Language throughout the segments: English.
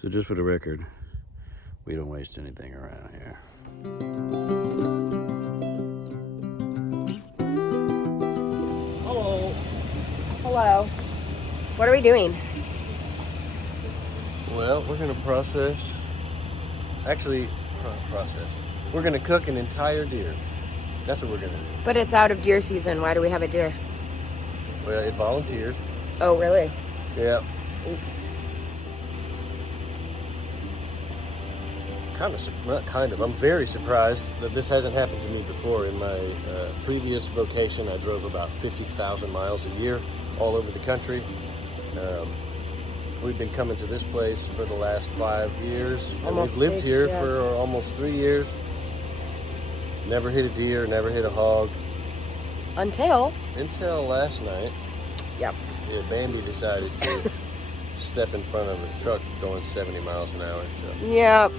So just for the record, we don't waste anything around here. Hello. Hello. What are we doing? Well, we're gonna process. We're gonna cook an entire deer. That's what we're gonna do. But it's out of deer season. Why do we have a deer? Well, it volunteered. Oh, really? Yeah. Oops. I'm very surprised that this hasn't happened to me before. In my previous vocation, I drove about 50,000 miles a year all over the country. We've been coming to this place for the last 5 years. And Almost we've lived 6, here yeah. for almost 3 years. Never hit a deer, never hit a hog. Until last night. Yep. Yeah, Bambi decided to step in front of a truck going 70 miles an hour. So. Yep.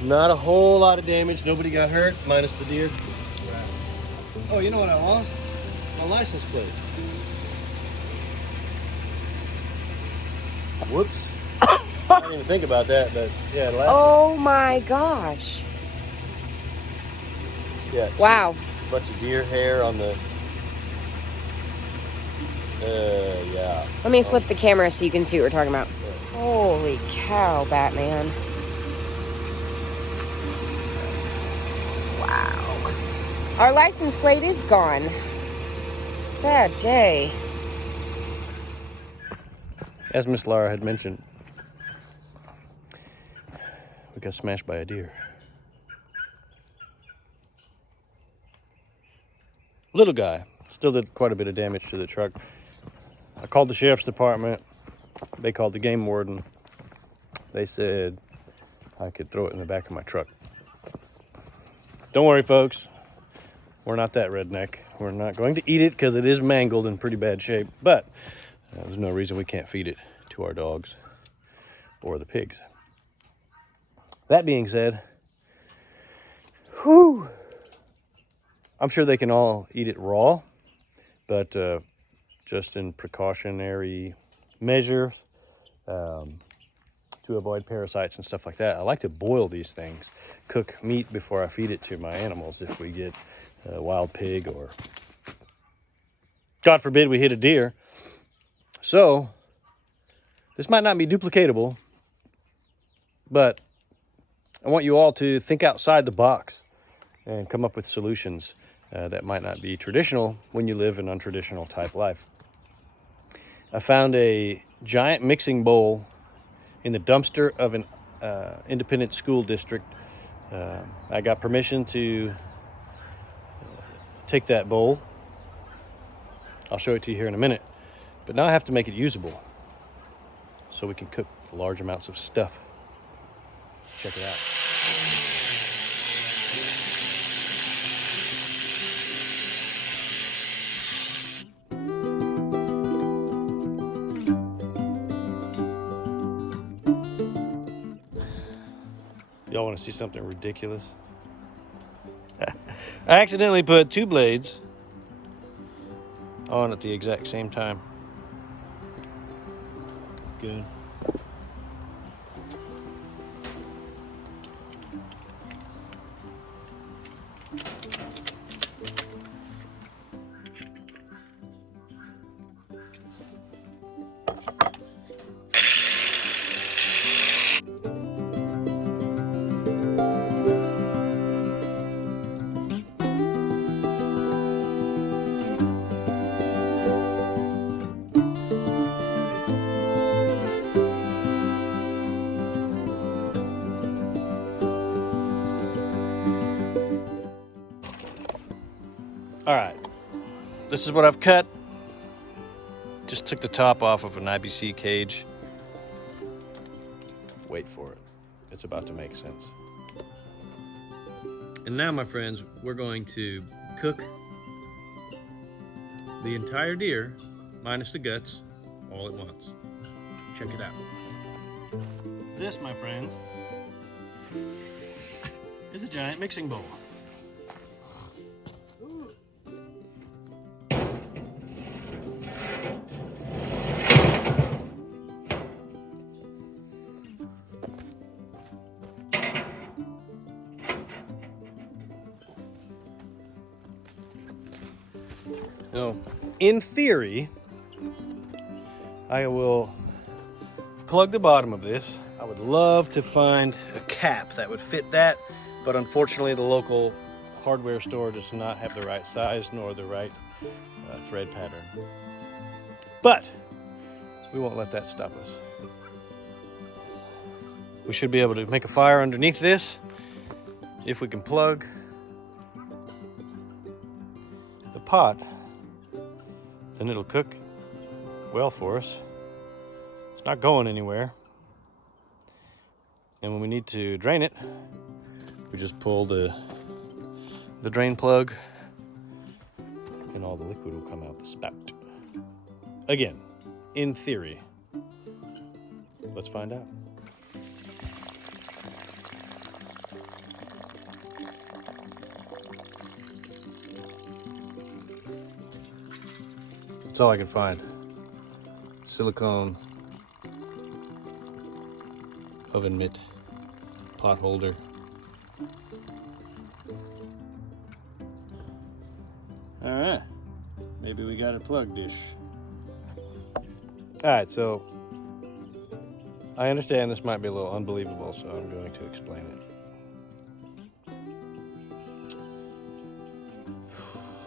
Not a whole lot of damage. Nobody got hurt, minus the deer. Oh, you know what I lost? My license plate. Whoops. I didn't even think about that, but yeah, Oh my gosh. Yeah. Wow. Bunch of deer hair on the. Yeah. Let me flip the camera so you can see what we're talking about. Holy cow, Batman. Wow. Our license plate is gone. Sad day. As Miss Laura had mentioned, we got smashed by a deer. Little guy. Still did quite a bit of damage to the truck. I called the sheriff's department. They called the game warden. They said I could throw it in the back of my truck. Don't worry, folks. We're not that redneck. We're not going to eat it because it is mangled in pretty bad shape. But there's no reason we can't feed it to our dogs or the pigs. That being said, I'm sure they can all eat it raw, but just in precautionary measures to avoid parasites and stuff like that, I like to boil these things, cook meat before I feed it to my animals if we get a wild pig or, God forbid, we hit a deer. So, this might not be duplicatable, but I want you all to think outside the box and come up with solutions that might not be traditional when you live an untraditional type life. I found a giant mixing bowl in the dumpster of an independent school district. I got permission to take that bowl. I'll show it to you here in a minute. But now I have to make it usable so we can cook large amounts of stuff. Check it out. Y'all want to see something ridiculous? I accidentally put 2 blades on at the exact same time. Good. All right, this is what I've cut. Just took the top off of an IBC cage. Wait for it. It's about to make sense. And now, my friends, we're going to cook the entire deer, minus the guts, all at once. Check it out. This, my friends, is a giant mixing bowl. Now, in theory, I will plug the bottom of this. I would love to find a cap that would fit that, but unfortunately the local hardware store does not have the right size nor the right thread pattern. But we won't let that stop us. We should be able to make a fire underneath this if we can plug the pot. Then it'll cook well for us. It's not going anywhere. And when we need to drain it, we just pull the drain plug and all the liquid will come out the spout. Again, in theory. Let's find out. That's all I can find. Silicone oven mitt pot holder. All right, maybe we got a plug dish. All right, so I understand this might be a little unbelievable, so I'm going to explain it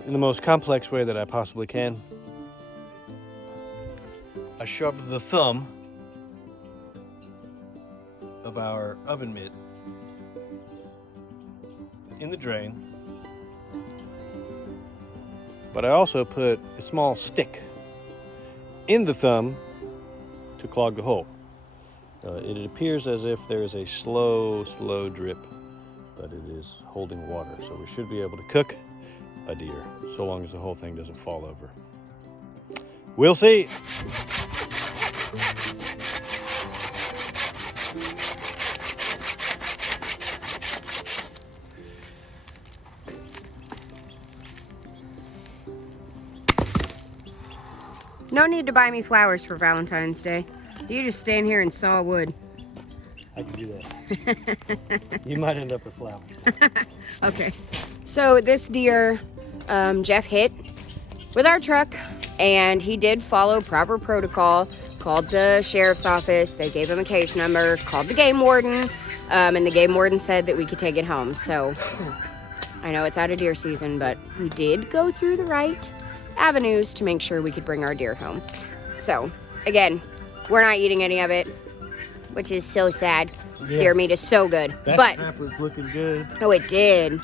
in the most complex way that I possibly can. I shoved the thumb of our oven mitt in the drain, but I also put a small stick in the thumb to clog the hole. It appears as if there is a slow drip, but it is holding water, so we should be able to cook a deer, so long as the whole thing doesn't fall over. We'll see. No need to buy me flowers for Valentine's Day. You just stand here and saw wood. I can do that. You might end up with flowers. Okay. So this deer, Jeff hit with our truck, and he did follow proper protocol. Called the sheriff's office. They gave him a case number. Called the game warden, and the game warden said that we could take it home. So I know it's out of deer season, but we did go through the right avenues to make sure we could bring our deer home. So again, we're not eating any of it, which is so sad. Yeah. Deer meat is so good. That crap was looking good. Oh, it did.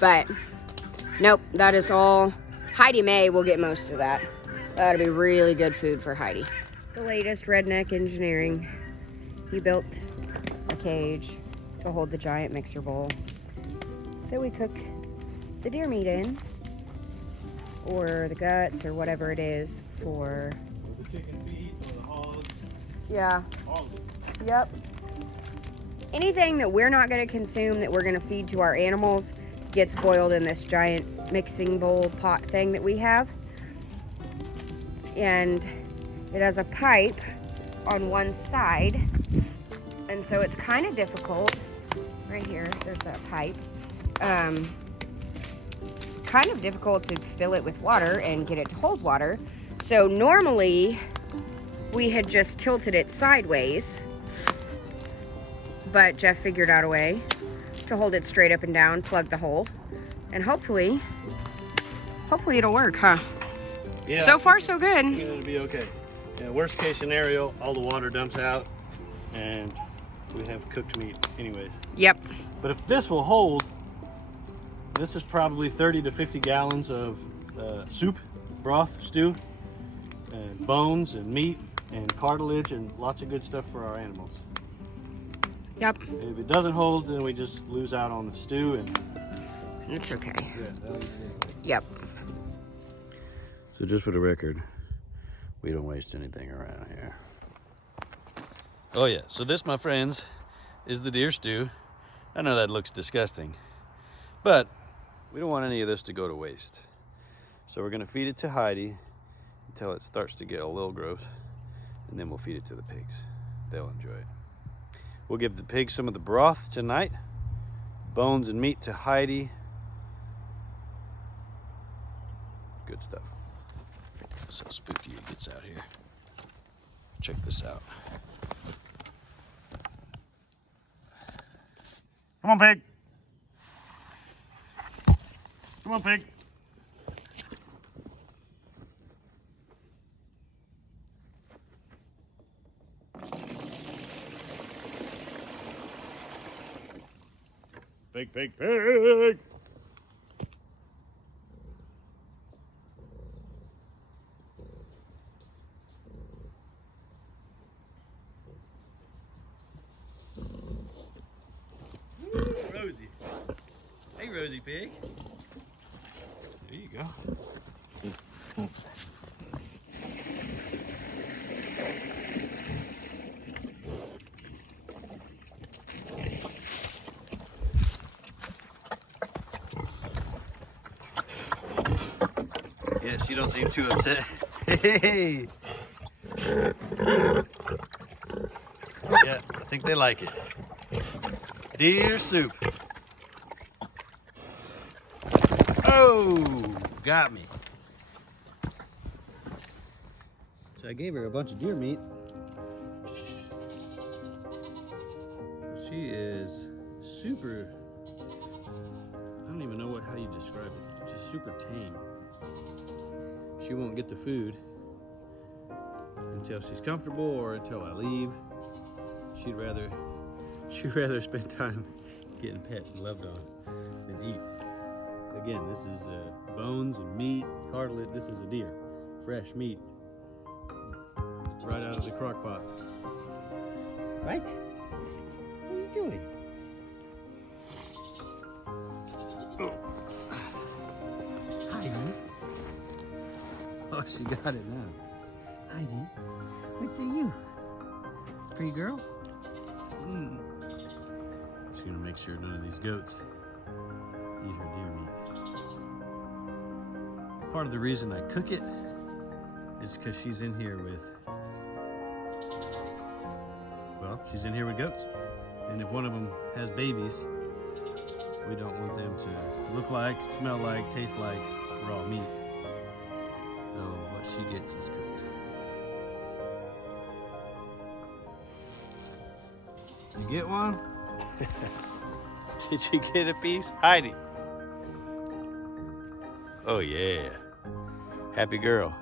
But nope, that is all. Heidi May will get most of that. That'll be really good food for Heidi. The latest redneck engineering. He built a cage to hold the giant mixer bowl that we cook the deer meat in, or the guts, or whatever it is for the chicken feet or the hogs. Yeah. All of it. Yep. Anything that we're not going to consume that we're going to feed to our animals gets boiled in this giant mixing bowl pot thing that we have. And it has a pipe on one side. And so it's kind of difficult. Right here, there's that pipe. Kind of difficult to fill it with water and get it to hold water. So normally we had just tilted it sideways, but Jeff figured out a way to hold it straight up and down, plug the hole, and hopefully it'll work, huh? Yeah. So far, so good. I think it'll be okay. Yeah, worst case scenario, all the water dumps out and we have cooked meat anyways. Yep. But if this will hold, this is probably 30 to 50 gallons of soup, broth, stew, and bones and meat and cartilage and lots of good stuff for our animals. Yep. And if it doesn't hold, then we just lose out on the stew and it's okay. yeah, that'll be good. Yep. So just for the record, we don't waste anything around here. Oh yeah, so this, my friends, is the deer stew. I know that looks disgusting, but we don't want any of this to go to waste. So we're gonna feed it to Heidi until it starts to get a little gross, and then we'll feed it to the pigs. They'll enjoy it. We'll give the pigs some of the broth tonight, bones and meat to Heidi, Good stuff. That's how spooky it gets out here. Check this out. Come on, pig. Come on, pig. Pig, pig, pig. Rosie. Hey, Rosie pig. There you go. Yeah, she don't seem too upset. Hey. Yeah, I think they like it. Deer soup. Oh, got me. So I gave her a bunch of deer meat. She is super, I don't even know how you describe it. Just super tame. She won't get the food until she's comfortable or until I leave. She'd rather spend time getting pet and loved on than eat. Again, this is bones and meat, cartilage. This is a deer, fresh meat, right out of the crock pot. Right? What are you doing? Oh. Heidi. Oh, she got it now. Heidi, what's you? Pretty girl? She's gonna make sure none of these goats eat her deer meat. Part of the reason I cook it is because she's in here with, well, she's in here with goats. And if one of them has babies, we don't want them to look like, smell like, taste like raw meat. So what she gets is cooked. You get one? Did you get a piece? Heidi. Oh yeah. Happy girl.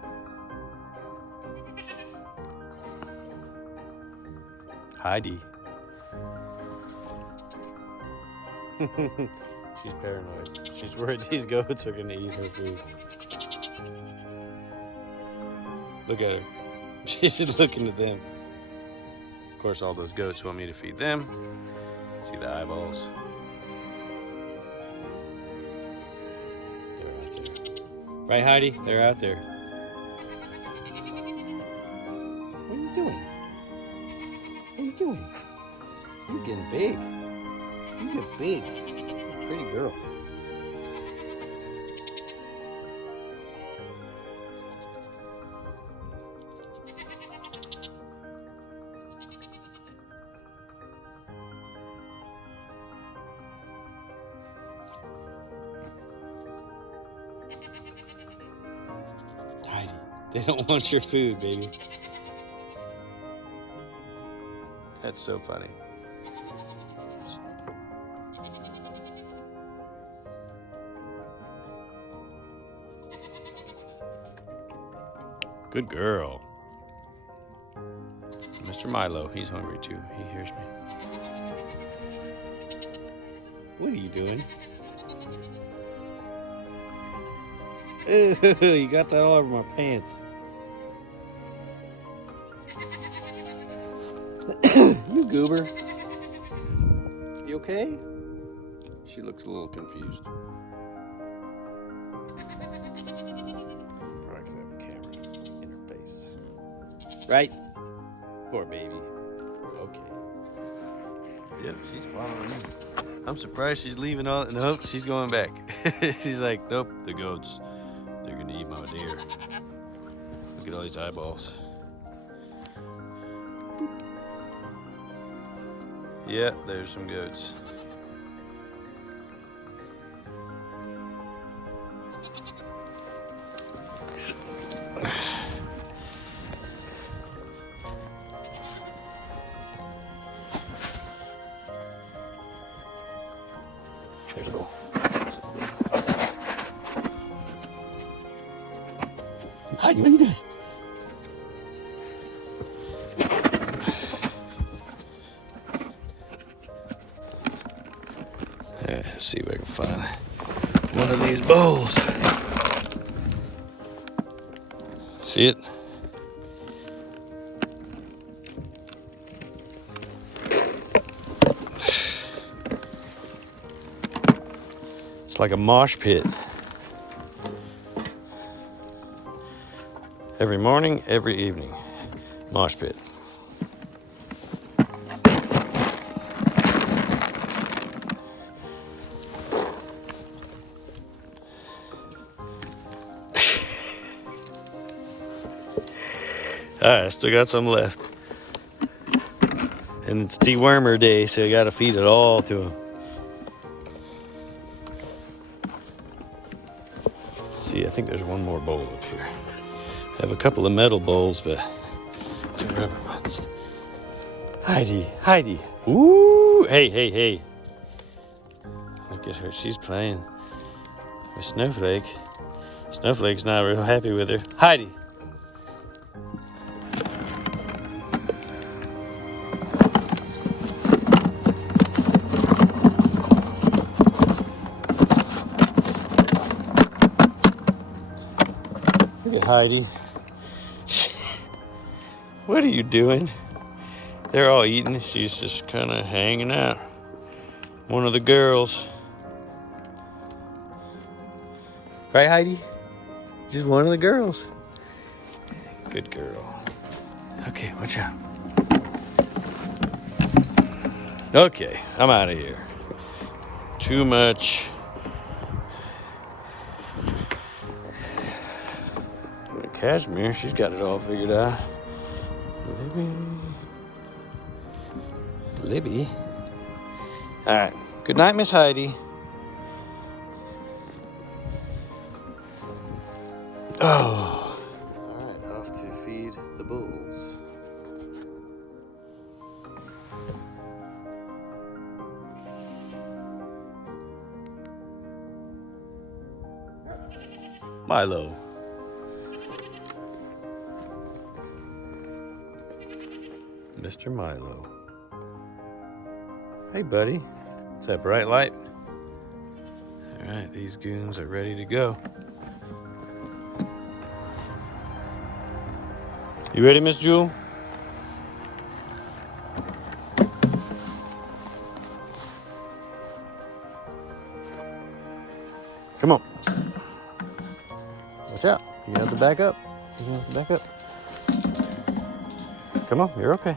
Heidi. She's paranoid. She's worried these goats are gonna eat her food. Look at her. She's looking at them. Of course, all those goats want me to feed them. See the eyeballs? They're out there. Right, Heidi? They're out there. What are you doing? What are you doing? You're getting big. You get big. You're a pretty girl. Heidi, they don't want your food, baby. That's so funny. Good girl. Mr. Milo, he's hungry too. He hears me. What are you doing? Ew, you got that all over my pants. You goober. You okay? She looks a little confused. Probably because I have a camera in her face. Right? Poor baby. Okay. Yep, she's following me. I'm surprised she's leaving all. Nope, she's going back. She's like, nope, the goats. They're gonna eat my deer. Look at all these eyeballs. Yeah, there's some goats. There's a bowl. Heidi, what are you doing? Let's see if I can find one of these bowls. See it? It's like a mosh pit. Every morning, every evening. Mosh pit. Alright, still got some left. And it's dewormer day, so I gotta feed it all to him. See, I think there's one more bowl up here. I have a couple of metal bowls, but 2 rubber ones. Heidi, Heidi. Ooh, hey, hey, hey. Look at her, she's playing with Snowflake. Snowflake's not real happy with her. Heidi. Look at Heidi. What are you doing? They're all eating. She's just kind of hanging out. One of the girls. Right, Heidi? Just one of the girls. Good girl. Okay, watch out. Okay, I'm out of here. Too much. Cashmere, she's got it all figured out. Libby. All right. Good night, Miss Heidi. Oh. All right, off to feed the bulls. Milo. Mr. Milo. Hey, buddy. What's that bright light? All right, these goons are ready to go. You ready, Miss Jewel? Come on. Watch out. You have to back up. You have to back up. Come on, you're okay.